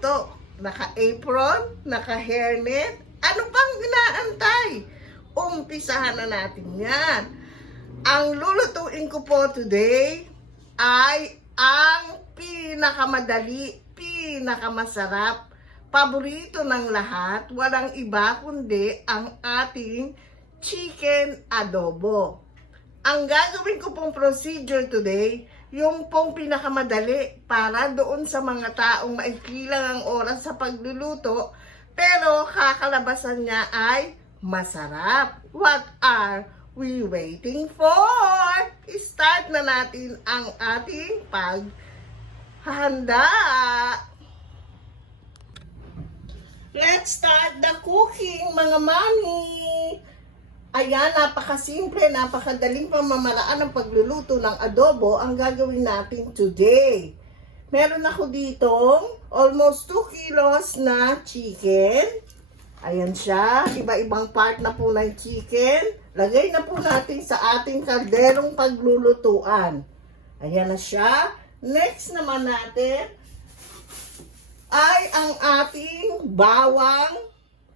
pagluluto. Naka-apron, naka-hairnet. Ano pang inaantay? Umpisahan na natin yan. Ang lulutuin ko po today ay ang pinakamadali, pinakamasarap, paborito ng lahat, walang iba kundi ang ating chicken adobo. Ang gagawin ko pong procedure today, yung pong pinakamadali para doon sa mga taong maiklilang ang oras sa pagluluto, pero kakalabasan niya ay masarap. What are we waiting for? Start na natin ang ating paghahanda. Let's start the cooking, mga mami! Ayan, napakasimple, napakadaling pamamaraan ng pagluluto ng adobo ang gagawin natin today. Meron ako ditong almost 2 kilos na chicken. Ayan siya, iba-ibang part na po ng chicken. Lagay na po natin sa ating kalderong paglulutuan. Ayan na siya. Next naman natin ay ang ating bawang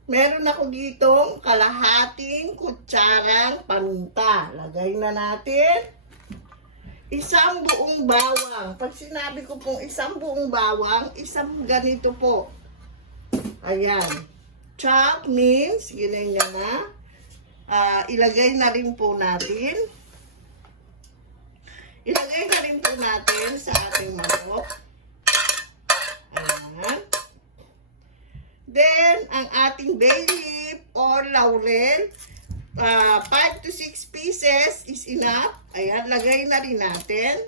Meron ako ditong kalahating kutsarang paminta. Lagay na natin. Isang buong bawang. Pag sinabi ko pong isang buong bawang, isang ganito po. Ayan. Chop means, ginanyan na. Ah, ilagay na rin po natin. Ilagay na rin po natin sa ating manok. Ayan. Then, ang ating bay leaf or laurel, 5 to 6 pieces is enough. Ayan, lagay na rin natin.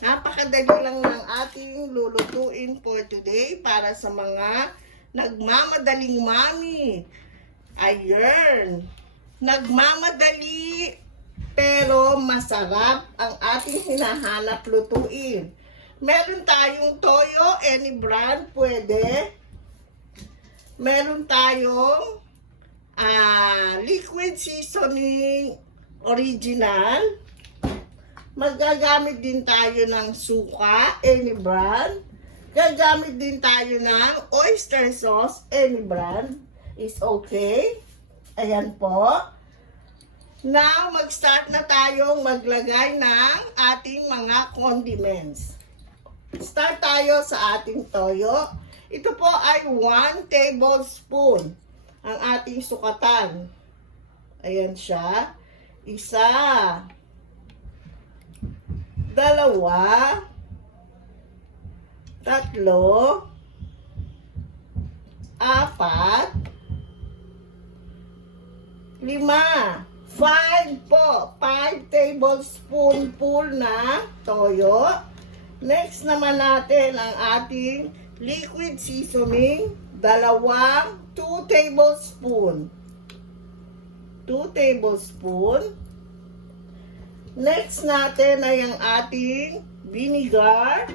Napakadali lang ng ating lulutuin for today para sa mga nagmamadaling mami. Ayan. Nagmamadali pero masarap ang ating hinahanap lutuin. Meron tayong toyo, any brand, pwede. Meron tayong ah, liquid seasoning original. Magagamit din tayo ng suka, any brand. Gagamit din tayo ng oyster sauce, any brand. Is okay. Ayan po. Now, mag-start na tayong maglagay ng ating mga condiments. Start tayo sa ating toyo. Ito po ay 1 tablespoon ang ating sukatan. Ayan siya. Isa. Dalawa. Tatlo. Apat. Lima. Five po. Five tablespoon full na toyo. Next naman natin ang ating liquid seasoning. Dalawang 2 tablespoon. 2 tablespoon. Next natin ay ang ating vinegar.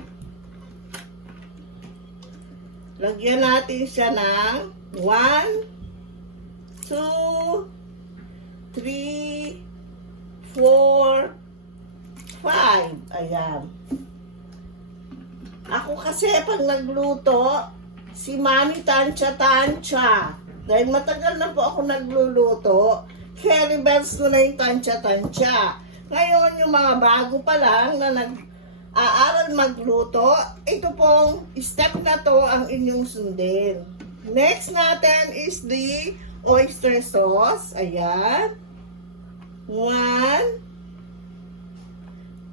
Lagyan natin siya ng 1, 2, 3, 4, 5. Ayan. Ako kasi pag nagluto, si Mami tansya-tansya. Dahil matagal na po ako nagluluto, carry bells ko na yung tansya-tansya. Ngayon, yung mga bago pa lang na nag aaral magluto, ito pong step na to ang inyong sundin. Next natin is the oyster sauce. Ayan. One,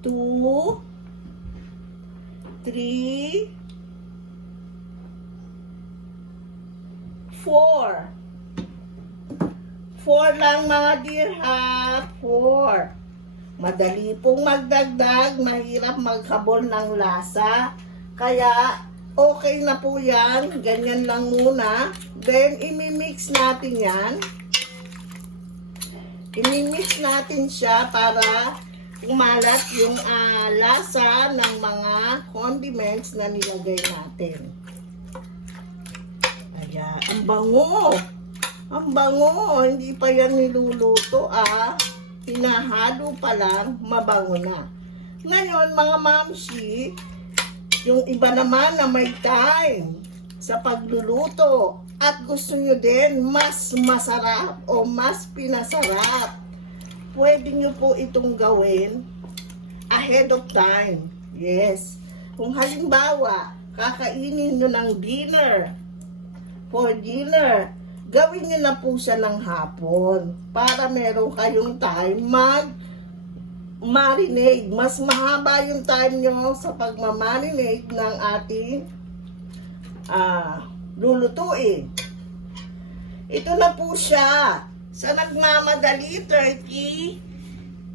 two, three, four. Four lang mga dear ha. Four. Madali pong magdagdag, mahirap magkabon ng lasa. Kaya, okay na po yan. Ganyan lang muna. Then, imimix natin yan. Imimix natin siya para umalat yung ah, lasa ng mga condiments na nilagay natin. Ayan, ang bango. Ang bango, hindi pa yan niluluto ah. Hinahalo pa lang, mabango na. Ngayon, mga mamsi, yung iba naman na may time sa pagluluto at gusto nyo din mas masarap o mas pinasarap, pwede nyo po itong gawin ahead of time. Yes. Kung halimbawa, kakainin nyo ng dinner, for dinner, gawin nyo na po siya ng hapon para meron kayong time mag marinade. Mas mahaba yung time nyo sa pagmamarinade ng ating ah, lulutuin. Ito na po siya. Sa nagmamadali, 30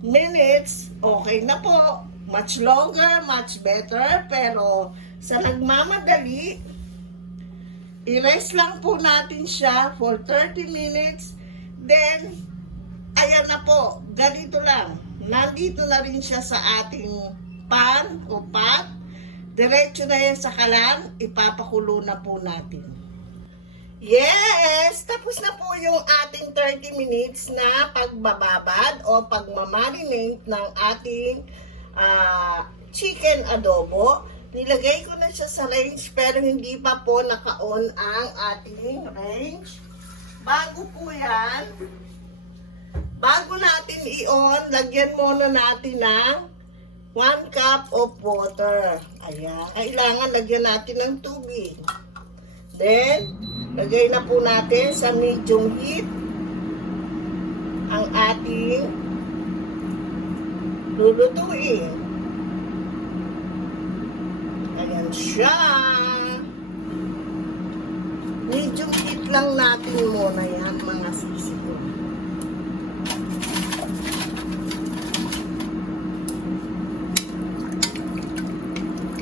minutes, okay na po. Much longer, much better. Pero sa nagmamadali, i-rest lang po natin siya for 30 minutes. Then, ayan na po, ganito lang. Nandito na rin siya sa ating pan o pot. Diretso na yan sa kalan, ipapakulo na po natin. Yes! Tapos na po yung ating 30 minutes na pagbababad o pagmamarinate ng ating ah, chicken adobo. Nilagay ko na siya sa range pero hindi pa po naka-on ang ating range. Bago po yan, bago natin i-on, lagyan muna natin ng 1 cup of water. Ayan, kailangan lagyan natin ng tubig. Then, lagay na po natin sa medium heat ang ating lulutuin. Ayan siya. Medium heat lang natin muna yan, mga sisi ko.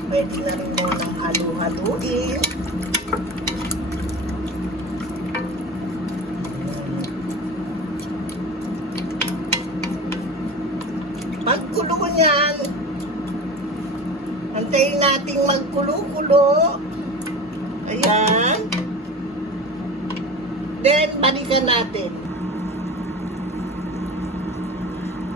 Pwede na rin munang halu-haluin. Pagkulo niyan, antayin nating magkulo-kulo. Ayan. Then, balikan natin.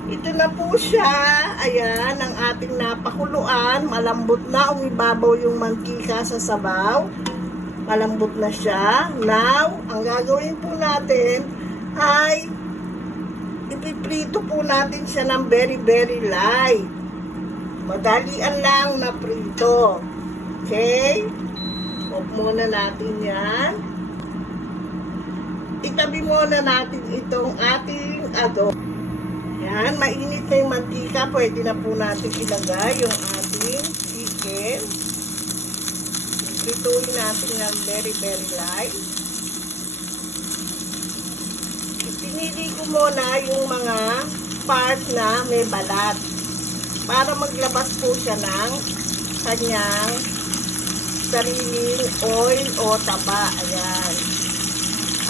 Ito na po siya. Ayan, ang ating napakuluan. Malambot na. Umibabaw yung mantika sa sabaw. Malambot na siya. Now, ang gagawin po natin ay ipiprito po natin siya ng very, very light. Madalian lang na prito. Okay? Off muna natin yan. Itabi muna natin itong ating adobo. Yan, mainit na yung mantika. Pwede na po natin ilagay yung ating chicken. Prituin natin ng very, very light. Pinili ko muna yung mga part na may balat para maglabas po siya ng kanyang sariling oil o taba. Ayan.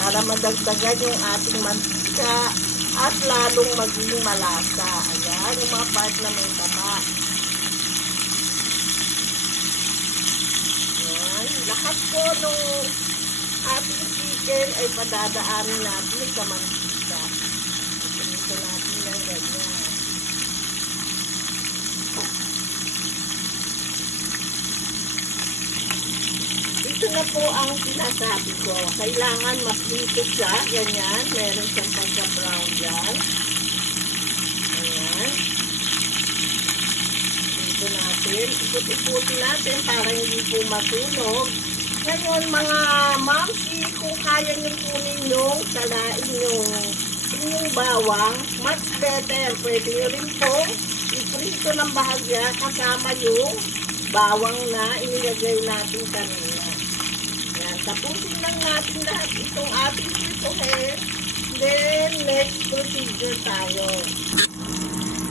Para madagdagan yung ating mantika at lalong maging malasa. Ayan, yung mga part na may taba. Ayan. Lahat po nung ating chicken ay padadaanin natin sa mantika. Ito natin ng ganyan. Ito na po ang sinasabi ko. Kailangan dito siya. Ganyan. Meron siyang pagka-brown dyan. Ayan. Dito natin. Ikot-ikutin natin para hindi po matunog. Ngayon mga mamsi, kung kaya nyo kunin yung salain yung inyong bawang, much better. Pwede nyo rin po iprito ng bahagya kasama yung bawang na inilagay natin kanina. Tapusin lang natin lahat itong ating prituhin. Then, next procedure tayo.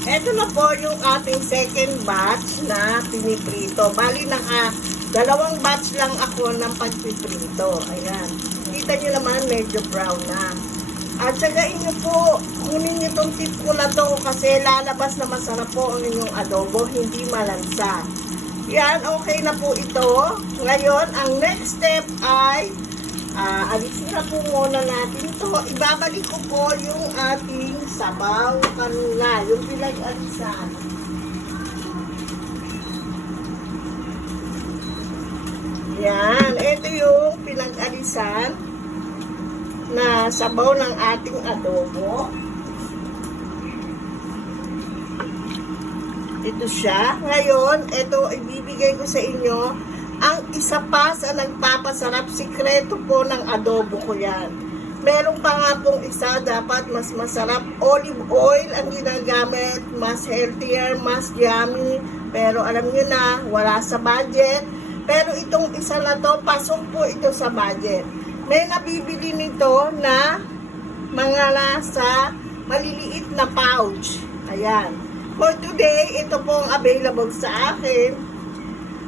Ito na po yung ating second batch na piniprito. Bali, naka dalawang batch lang ako ng pagpiprito. Ayan. Kita nyo naman, medyo brown na. At sagain nyo po, kunin nyo tong tip ko na to kasi lalabas na masarap po ang inyong adobo, hindi malansa. Yan, okay na po ito. Ngayon, ang next step ay Ah, alisin na po muna natin to. Ibabalik ko po yung ating sabaw kanina, yung pinag-alisan. Yan, ito yung pinag-alisan na sabaw ng ating adobo. Ito siya. Ngayon, ito ibibigay ko sa inyo ang isa pa sa nagpapasarap sikreto po ng adobo ko yan. Meron pa nga pong isa, dapat mas masarap. Olive oil ang ginagamit, mas healthier, mas yummy. Pero alam nyo na, wala sa budget. Pero itong isa na to, pasok po ito sa budget. May nabibili nito na mga nasa maliliit na pouch. Ayan. For today, ito po ang available sa akin.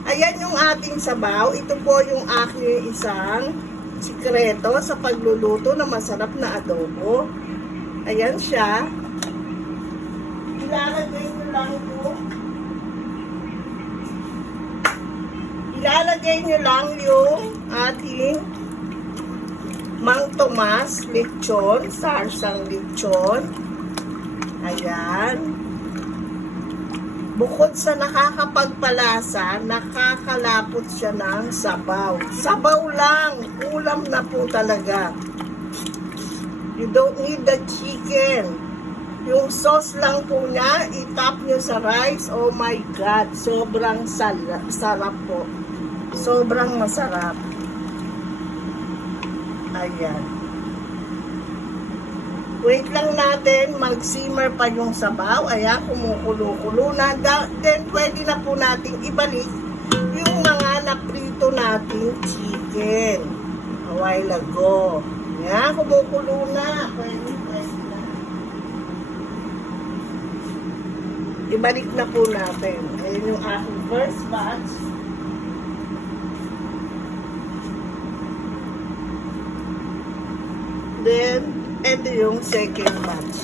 Ayan yung ating sabaw. Ito po yung aking isang sikreto sa pagluluto na masarap na adobo. Ayan siya. Ilalagay nyo lang po. Ilalagay nyo lang yung ating Mang Tomas lechon, sarsang lechon. Ayan. Bukod sa nakakapagpalasa, nakakalapot siya ng sabaw. Sabaw lang, ulam na po talaga. You don't need the chicken. Yung sauce lang po niya, itap nyo sa rice. Oh my God, sobrang sal- sarap po. Sobrang masarap. Ayan. Wait lang natin, mag-simmer pa yung sabaw. Ayan, kumukulo-kulo na. Then, pwede na po nating ibalik yung mga naprito nating chicken a while ago. Ayan, kumukulo na. Pwede na. Ibalik na po natin. Ayan yung aking first batch. Then, ito yung second batch.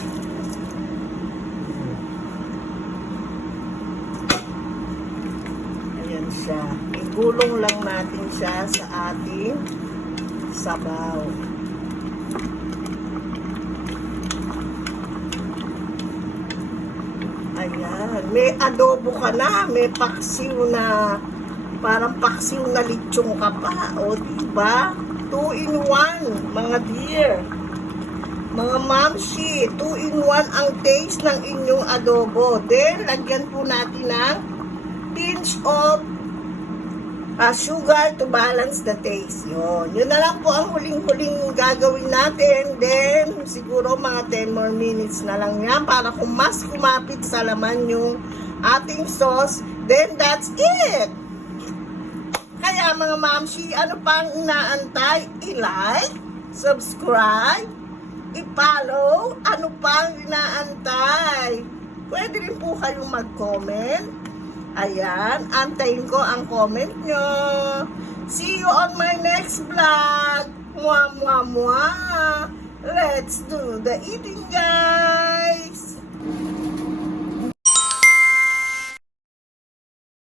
Ayan siya. Igulong lang natin siya sa ating sabaw. Ayan. May adobo ka na. May paksiw na parang paksiw na litsong ka pa. O, diba? Two in one, mga dear. Mga mamshi, two in one ang taste ng inyong adobo. Then, lagyan po natin ng pinch of uh, sugar to balance the taste. Yun. Yun na lang po ang huling-huling gagawin natin. Then, siguro mga 10 more minutes na lang yan para kung mas kumapit sa laman yung ating sauce. Then, that's it! Kaya mga mamshi, ano pang inaantay? I-like, subscribe, i-follow, ano pang inaantay? Pwede rin po kayong mag-comment. Ayan, antayin ko ang comment nyo. See you on my next vlog. Mwah, mwah, mwah. Let's do the eating, guys.